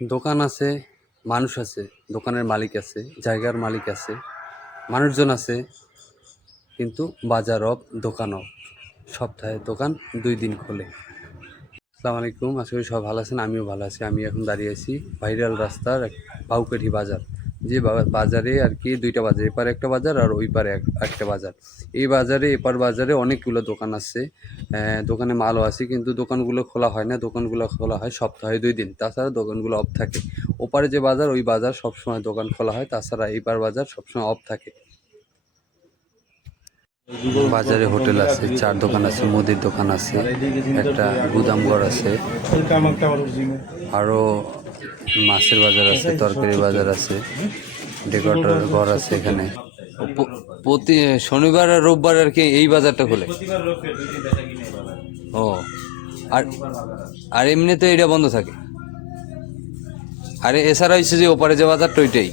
দোকান আছে, মানুষ আছে, দোকানের মালিক আছে, জায়গার মালিক আছে, মানুষজন আছে, কিন্তু বাজার অফ, দোকান অফ। সপ্তাহে দোকান 2 দিন খোলে। আসসালামু আলাইকুম, আশা করি সব ভালো আছেন। আমিও ভালো আছি। আমি এখন দাঁড়িয়ে আছি ভাইরাল রাস্তার বাউকাঠি বাজার, যে বাজারে আর কি 2টা বাজার, এপারে একটা বাজার আর ওই পারে একটা বাজার। এই বাজারে, এপার বাজারে অনেকগুলো দোকান আছে, দোকানে মালও আছে, কিন্তু দোকানগুলো খোলা হয় না। দোকানগুলো খোলা হয় সপ্তাহে 2 দিন, তাছাড়া দোকানগুলো অফ থাকে। ওপারে যে বাজার, ওই বাজার সবসময় দোকান খোলা হয়, তাছাড়া এইপার বাজার সবসময় অফ থাকে। বাজারে হোটেল আছে, চার দোকান আছে, মুদির দোকান আছে, একটা গুদামঘর আছে, আরও মাছের বাজার আছে, তরকারি বাজার আছে, ডেকোরেটর ঘর আছে এখানে। প্রতি শনিবার আর রোববার আর কি এই বাজারটা খোলে। ও, আর আর এমনিতে এটা বন্ধ থাকে। আরে এছাড়া হচ্ছে যে ওপারে যে বাজারটা ওইটাই।